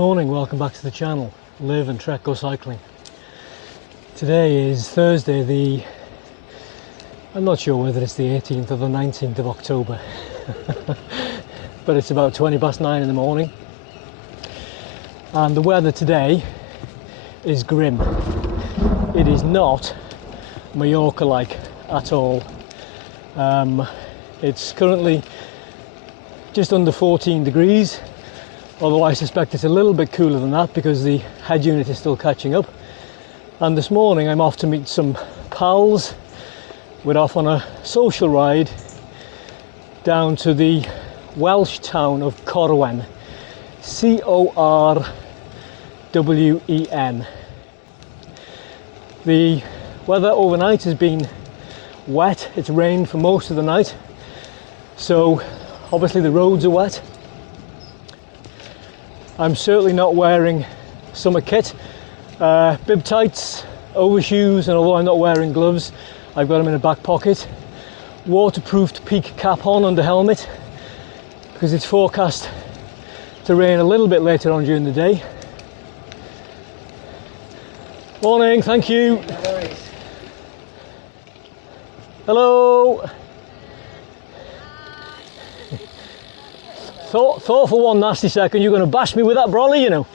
morning, welcome back to the channel. Live and trek, go cycling. Today is Thursday, I'm not sure whether it's the 18th or the 19th of October, but it's about 20 past 9 in the morning. And the weather today is grim. It is not Mallorca-like at all. It's currently just under 14 degrees, although I suspect it's a little bit cooler than that because the head unit is still catching up. And this morning I'm off to meet some pals. We're off on a social ride down to the Welsh town of Corwen. C-O-R-W-E-N. The weather overnight has been wet. It's rained for most of the night, so obviously the roads are wet. I'm certainly not wearing summer kit. Bib tights, overshoes, and although I'm not wearing gloves, I've got them in a back pocket. Waterproofed peak cap on under helmet because it's forecast to rain a little bit later on during the day. Morning, thank you. Hello. Thought for one nasty second you're going to bash me with that brolly, you know.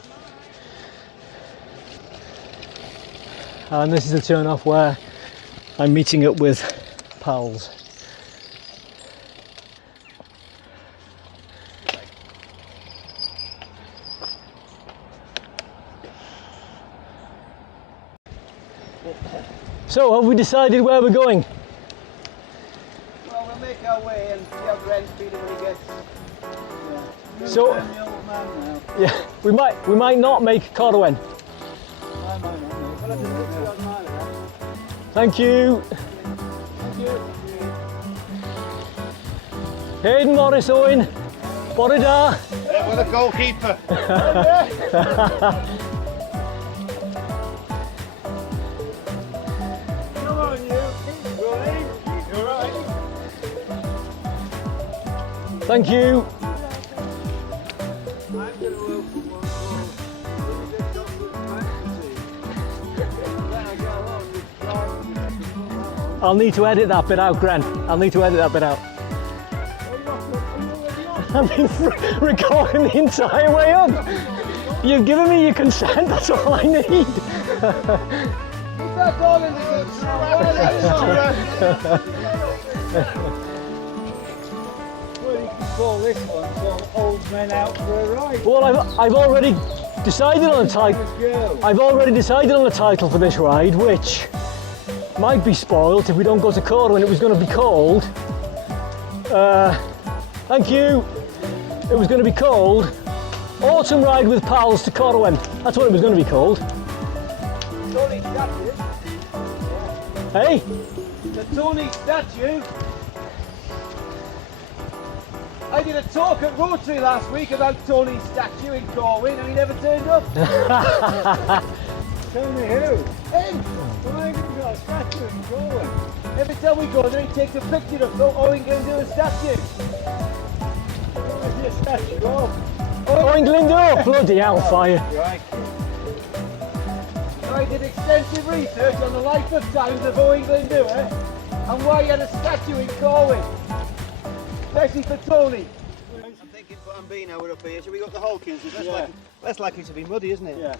And this is the turn off where I'm meeting up with pals. So, have we decided where we're going? Well, we'll make our way and see how Greg's feeling when he gets. So, I'm the old man now. yeah, we might not make Corwen. I might not know. Well, I can look you on mine now. Thank you. Thank you. Hayden Morris Owen. Bore da. Yeah, with a goalkeeper. Come on, you. Keep going. You're right. Thank you. I'm going to open one more. Really good chocolate fantasy. Then I go on with Strava. I'll need to edit that bit out, Gren. I'll need to edit that bit out. I've been recording the entire way up. You've given me your consent, that's all I need. That's all in the good Well, you can call this one called Old Men Out for a Ride. Well, I've already decided on a title. I've already decided on a title for this ride, which might be spoilt if we don't go to Corwen. It was going to be called. Thank you. It was going to be called Autumn Ride with Pals to Corwen. That's what it was going to be called. Tony statue. Hey? The Tony statue. I did a talk at Rotary last week about Tony's statue in Corwen and he never turned up. Tony who? Him! Why have you got a statue in Corwen? Every time we go there he takes a picture of Owen going to do a statue. Where's your statue of? Owen Glyndŵr! Bloody hellfire. Right. I did extensive research on the life of times of Owen Glyndŵr and why he had a statue in Corwen. Especially for Tony. I'm thinking for Ambino we're up here, so we got the Hawkins. Less likely to be muddy, isn't it? Yeah.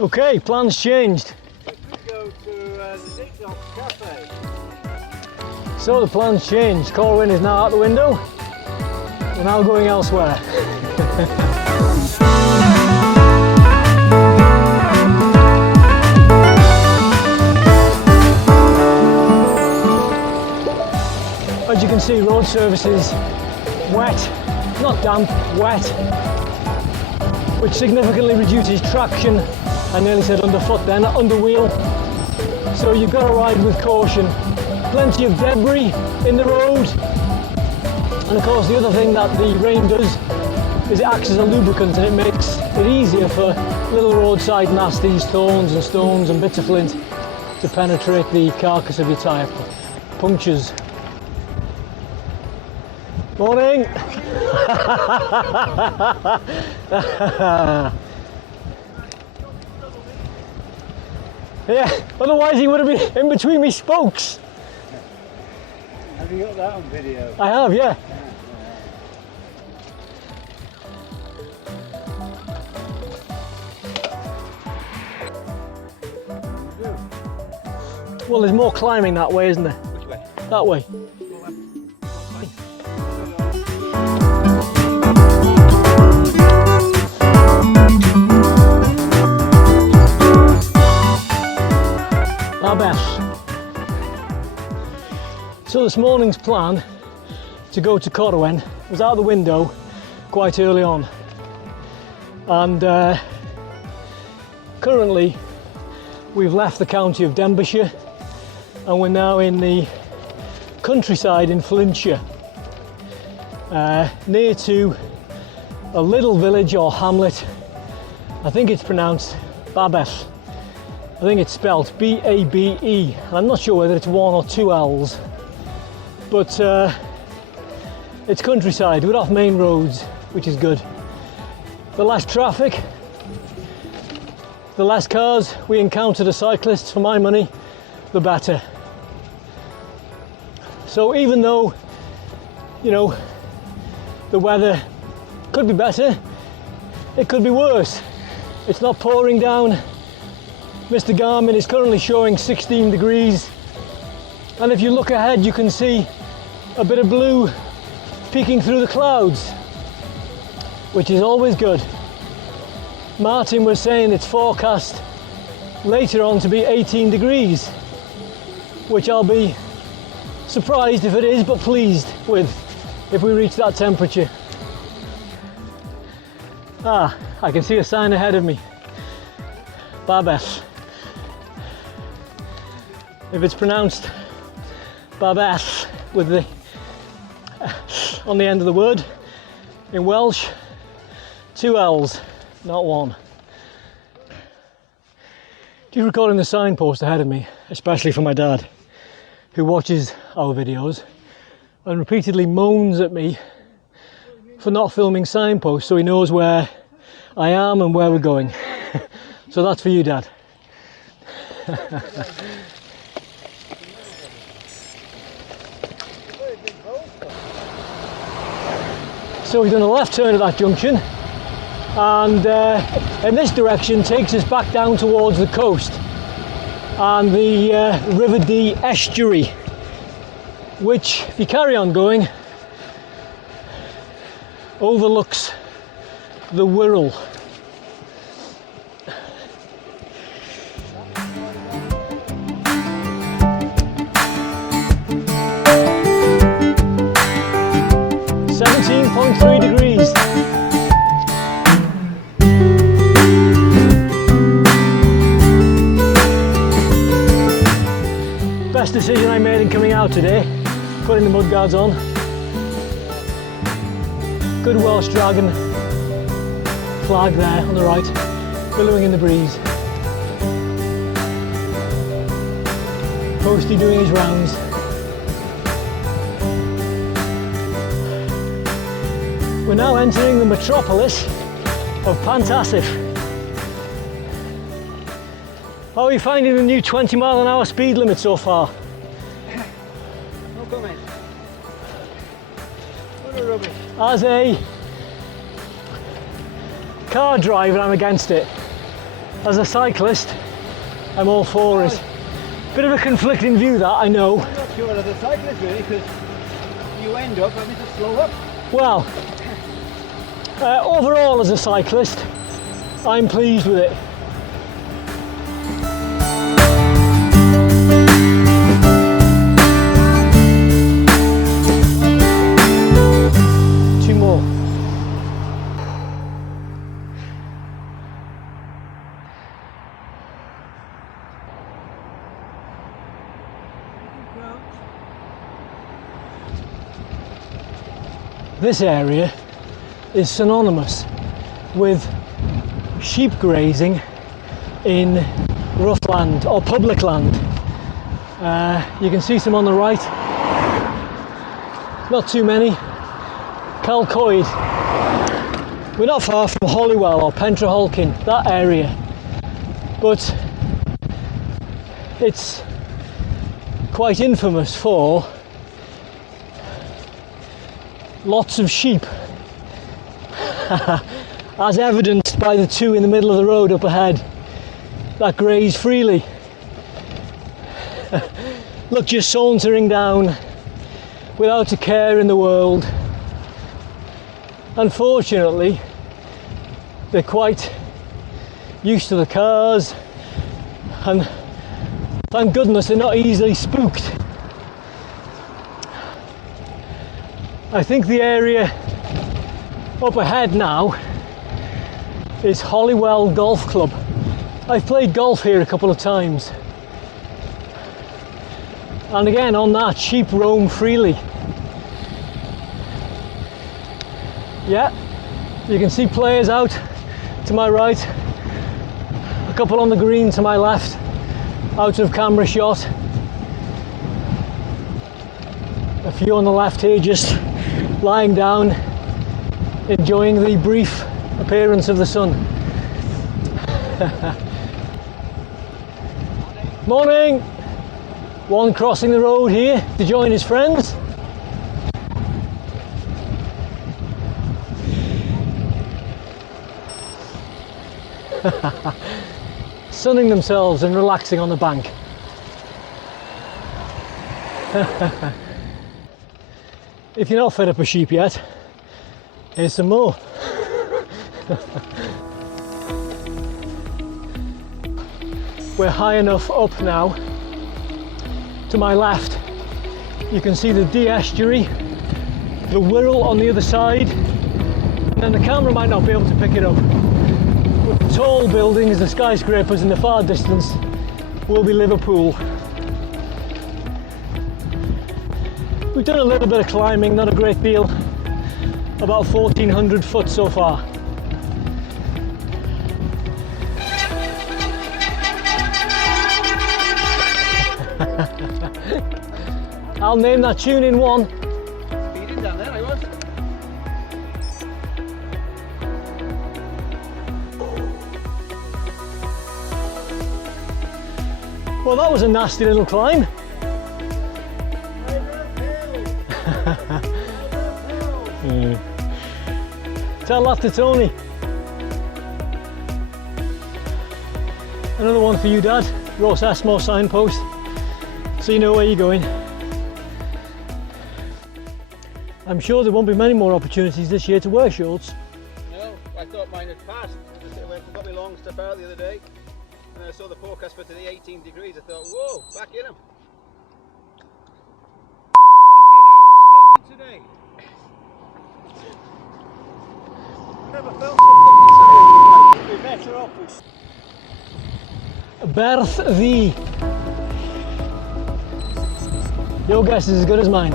Okay, plans changed. We go to the Dicknock Cafe. So the plans changed. Corwen is now out the window. We're now going elsewhere. As you can see, road surface is wet, not damp, wet, which significantly reduces traction. I nearly said underfoot then, under wheel. So you've got to ride with caution. Plenty of debris in the road. And of course the other thing that the rain does is it acts as a lubricant and it makes it easier for little roadside nasties, thorns and stones and bits of flint to penetrate the carcass of your tyre. Punctures. Morning! Yeah, otherwise he would have been in between me spokes. Have you got that on video? I have, yeah. Well, there's more climbing that way, isn't there? Which way? That way. So this morning's plan to go to Corwen was out the window quite early on, and currently we've left the county of Denbighshire and we're now in the countryside in Flintshire, near to a little village or hamlet. I think it's pronounced Babeth. I think it's spelt B-A-B-E, and I'm not sure whether it's one or two L's, but it's countryside. We're off main roads, which is good. The less traffic, the less cars we encounter the cyclists, for my money, the better. So even though, you know, the weather could be better, it could be worse. It's not pouring down. Mr. Garmin is currently showing 16 degrees, and if you look ahead you can see a bit of blue peeking through the clouds, which is always good. Martin was saying it's forecast later on to be 18 degrees, which I'll be surprised if it is, but pleased with if we reach that temperature. Ah, I can see a sign ahead of me. Babeth. If it's pronounced Babeth with the on the end of the word, in Welsh, two L's, not one. Keep recording the signpost ahead of me, especially for my dad, who watches our videos and repeatedly moans at me for not filming signposts so he knows where I am and where we're going. So that's for you, Dad. So we've done a left turn at that junction, and in this direction takes us back down towards the coast and the River Dee estuary, which, if you carry on going, overlooks the Wirral. .3 degrees. Best decision I made in coming out today, putting the mudguards on. Good Welsh dragon flag there on the right, billowing in the breeze. Posty doing his rounds. We're now entering the metropolis of Pantasif. How are you finding the new 20-mile-an-hour speed limit so far? No comment. What a rubbish. As a car driver, I'm against it. As a cyclist, I'm all for it. Bit of a conflicting view, that, I know. I'm not sure of the cyclist really, because you end up having to slow up. Well, overall as a cyclist, I'm pleased with it. Two more. This area is synonymous with sheep grazing in rough land or public land. You can see some on the right, not too many. Felcoed. We're not far from Holywell or Pentraholkin, that area, but it's quite infamous for lots of sheep, as evidenced by the two in the middle of the road up ahead that graze freely. Look, just sauntering down without a care in the world. Unfortunately, they're quite used to the cars, and thank goodness they're not easily spooked. I think the area up ahead now is Holywell Golf Club. I've played golf here a couple of times, and again on that, sheep roam freely. Yeah, you can see players out to my right, a couple on the green to my left, out of camera shot, a few on the left here just lying down, enjoying the brief appearance of the sun. Morning! One crossing the road here to join his friends. Sunning themselves and relaxing on the bank. If you're not fed up with sheep yet, here's some more. We're high enough up now. To my left, you can see the Dee estuary, the Wirral on the other side, and then the camera might not be able to pick it up. But the tall buildings, the skyscrapers in the far distance, will be Liverpool. We've done a little bit of climbing, not a great deal, about 1,400 foot so far. I'll name that tune in one. Speeding down there, I was. Well, that was a nasty little climb. Tell that to Tony. Another one for you, Dad. Ross Asmore signpost, so you know where you're going. I'm sure there won't be many more opportunities this year to wear shorts. No, I thought mine had passed. I went and got my long stuff out the other day, and I saw the forecast for today, 18 degrees. I thought, whoa, back in them. Fucking hell, I'm struggling today. I never felt so fucking tired. We'll be better off with. Berth V. Your guess is as good as mine.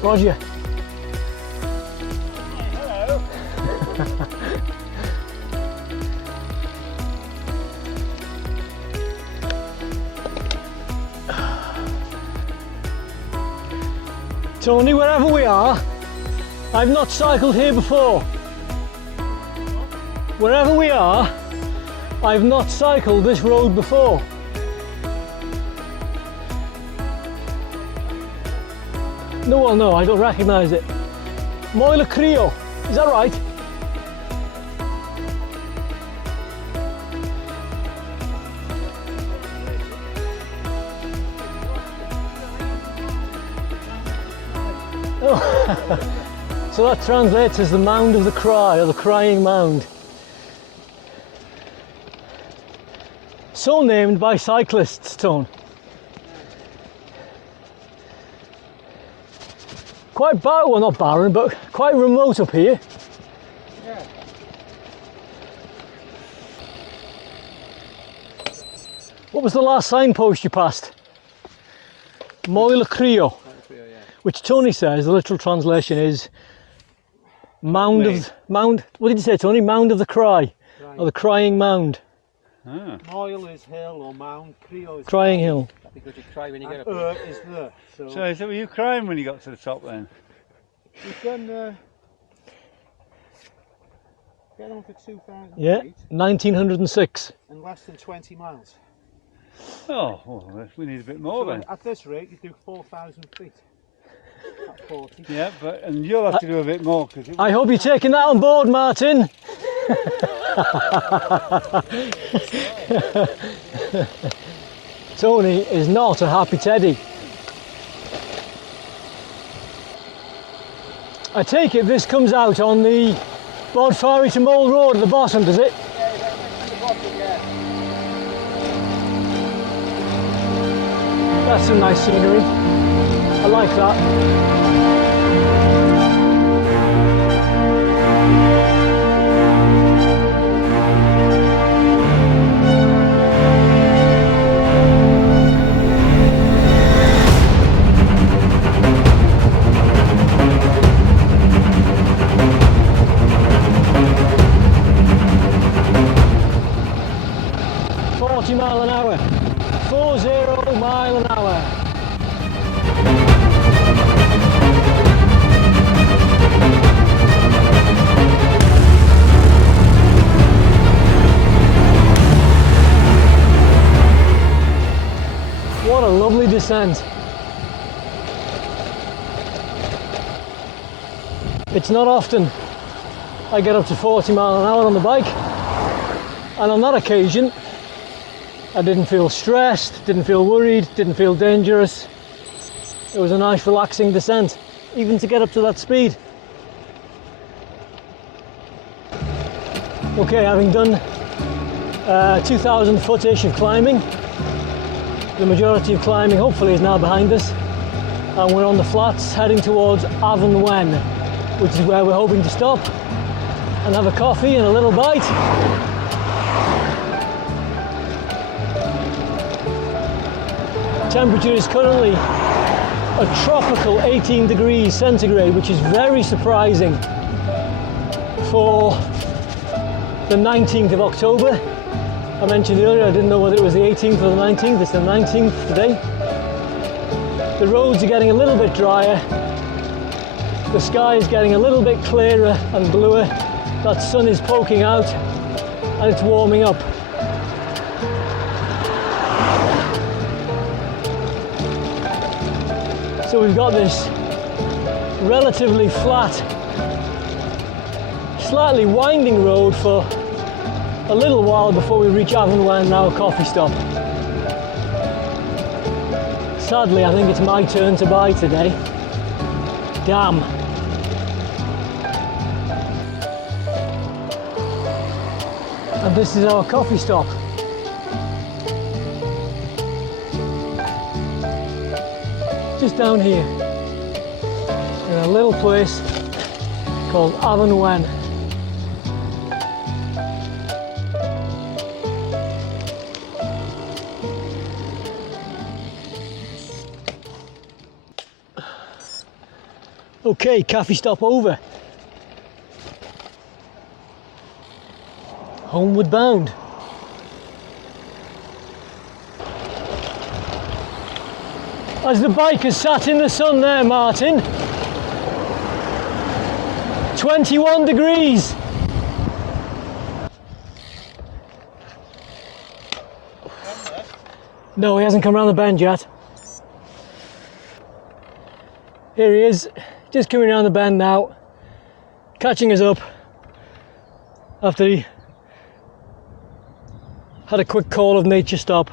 Roger. Hello. Tony, wherever we are, I've not cycled here before. Wherever we are, I've not cycled this road before. No, well, no, I don't recognise it. Moyle Crio, is that right? Oh. So that translates as the Mound of the Cry, or the Crying Mound. So named by cyclists, Tone. quite barren, well not barren, but quite remote up here. Yeah. What was the last signpost you passed? Mallorca, Yeah. which Tony says the literal translation is mound of mound. What did you say, Tony? Mound of the cry, or the crying mound? Ah. Moyle is hill or mound, Creo is Crying hill. Because you cry when you get and up. is the. So is it, were you crying when you got to the top then? We've done get on for 2,000 Yeah, feet 1906. and less than 20 miles. Oh, well, we need a bit more So then. at this rate, you do 4,000 feet. At 40. Yeah, and you'll have to do a bit more because I hope you're taking that on board, Martin. Tony is not a happy teddy. I take it this comes out on the Bodfari to Mole Road at the bottom, does it? That's some nice scenery. I like that. 40 mile an hour. 40 mile an hour. What a lovely descent. It's not often I get up to 40 mile an hour on the bike, and on that occasion I didn't feel stressed, didn't feel worried, didn't feel dangerous. It was a nice relaxing descent, even to get up to that speed. Okay, having done 2,000 foot-ish of climbing, the majority of climbing hopefully is now behind us, and we're on the flats heading towards Avon Wen, which is where we're hoping to stop and have a coffee and a little bite. Temperature is currently a tropical 18 degrees centigrade, which is very surprising for the 19th of October. I mentioned earlier I didn't know whether it was the 18th or the 19th. It's the 19th today. The roads are getting a little bit drier. The sky is getting a little bit clearer and bluer. That sun is poking out and it's warming up. So we've got this relatively flat, slightly winding road for a little while before we reach Avon Wen, now a coffee stop. Sadly, I think it's my turn to buy today. Damn. And this is our coffee stop. Just down here, in a little place called Avon Wen. Okay, coffee stop over. Homeward bound. As the bike has sat in the sun there, Martin. 21 degrees. No, he hasn't come around the bend yet. Here he is, just coming around the bend now, catching us up after he had a quick call of nature stop.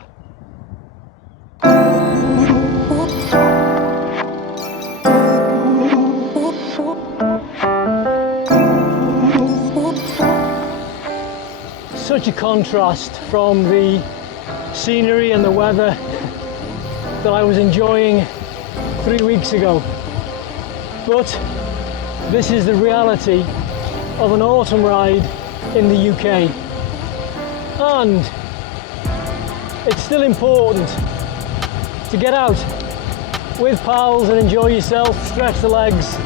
Such a contrast from the scenery and the weather that I was enjoying 3 weeks ago. But this is the reality of an autumn ride in the UK. And it's still important to get out with pals and enjoy yourself, stretch the legs,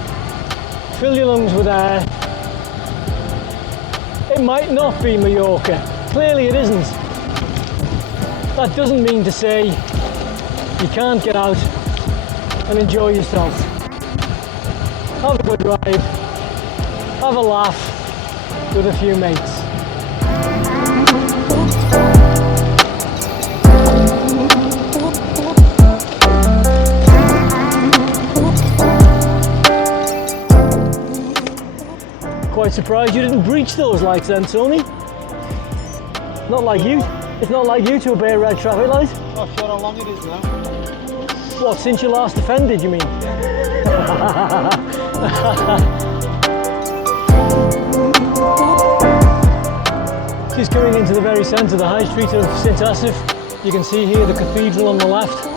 fill your lungs with air. It might not be Mallorca, clearly it isn't. That doesn't mean to say you can't get out and enjoy yourself. Have a good ride, have a laugh with a few mates. Quite surprised you didn't breach those lights then, Tony. Not like you. It's not like you to obey a red traffic light. Not sure how long it is now. What, since you last offended, you mean? Just coming into the very centre, the high street of St Asaph. You can see here the cathedral on the left.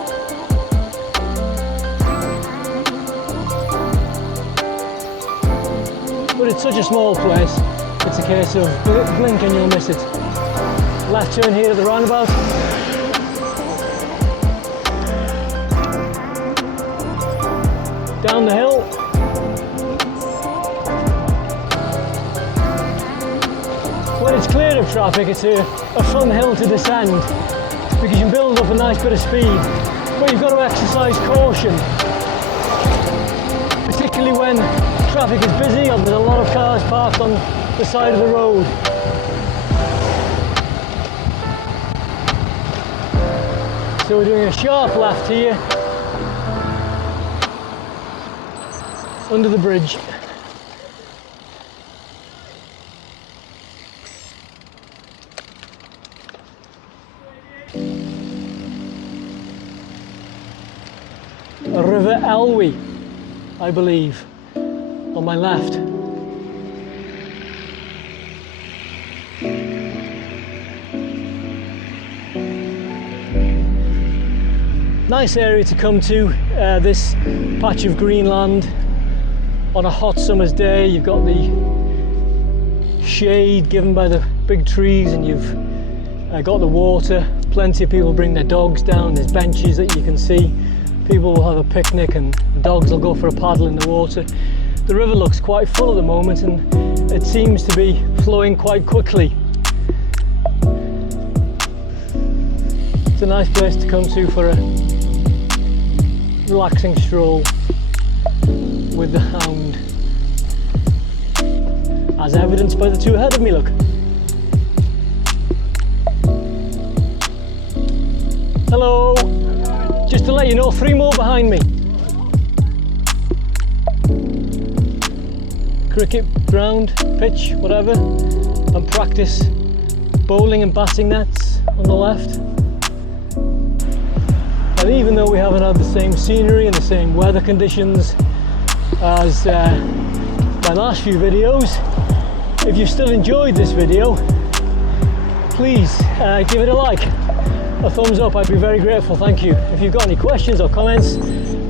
But it's such a small place, it's a case of blink and you'll miss it. Left turn here at the roundabout. Down the hill. When it's clear of traffic, it's a fun hill to descend because you can build up a nice bit of speed, but you've got to exercise caution, particularly when traffic is busy and there's a lot of cars parked on the side of the road. So we're doing a sharp left here under the bridge. River Elwy, I believe, on my left. Nice area to come to, this patch of greenland on a hot summer's day. You've got the shade given by the big trees and you've got the water. Plenty of people bring their dogs down, there's benches that you can see. People will have a picnic and dogs will go for a paddle in the water. The river looks quite full at the moment and it seems to be flowing quite quickly. It's a nice place to come to for a relaxing stroll with the hound, as evidenced by the two ahead of me, look. Hello! Just to let you know, 3 more behind me. Cricket ground, pitch, whatever, and practice bowling and batting nets on the left. And even though we haven't had the same scenery and the same weather conditions as my last few videos, if you've still enjoyed this video, please give it a like, a thumbs up. I'd be very grateful, thank you. If you've got any questions or comments,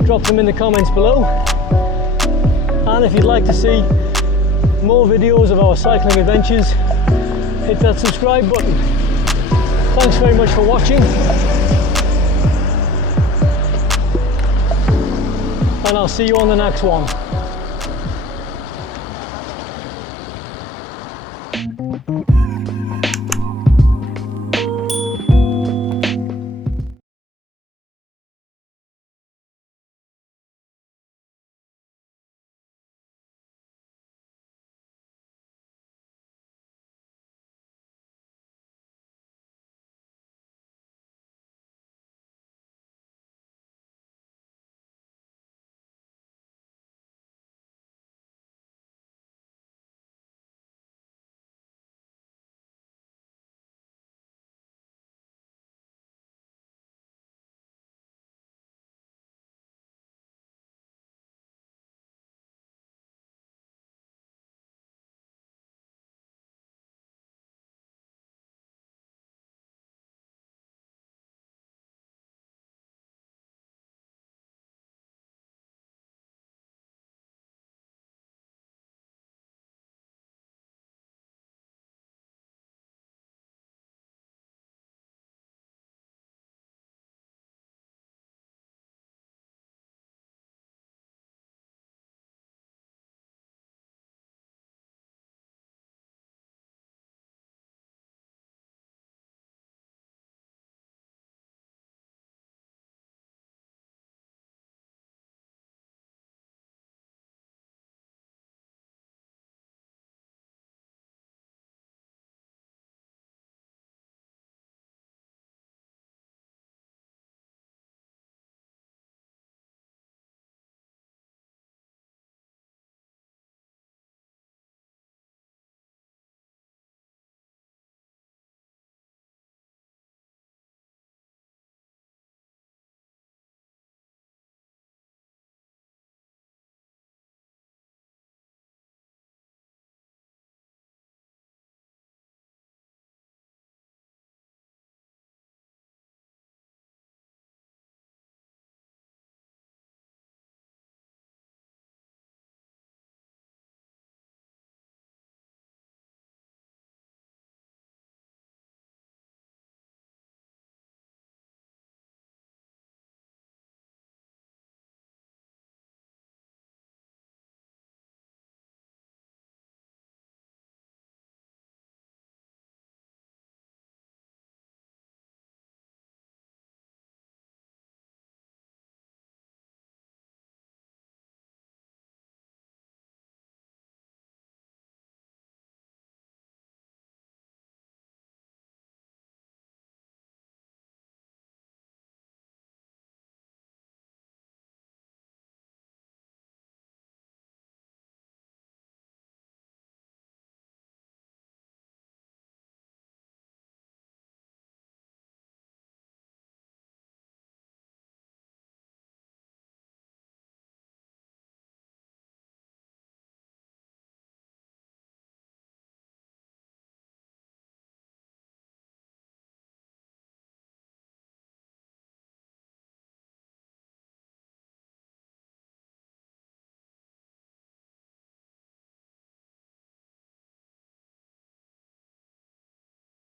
drop them in the comments below. And if you'd like to see more videos of our cycling adventures, hit that subscribe button. Thanks very much for watching, and I'll see you on the next one.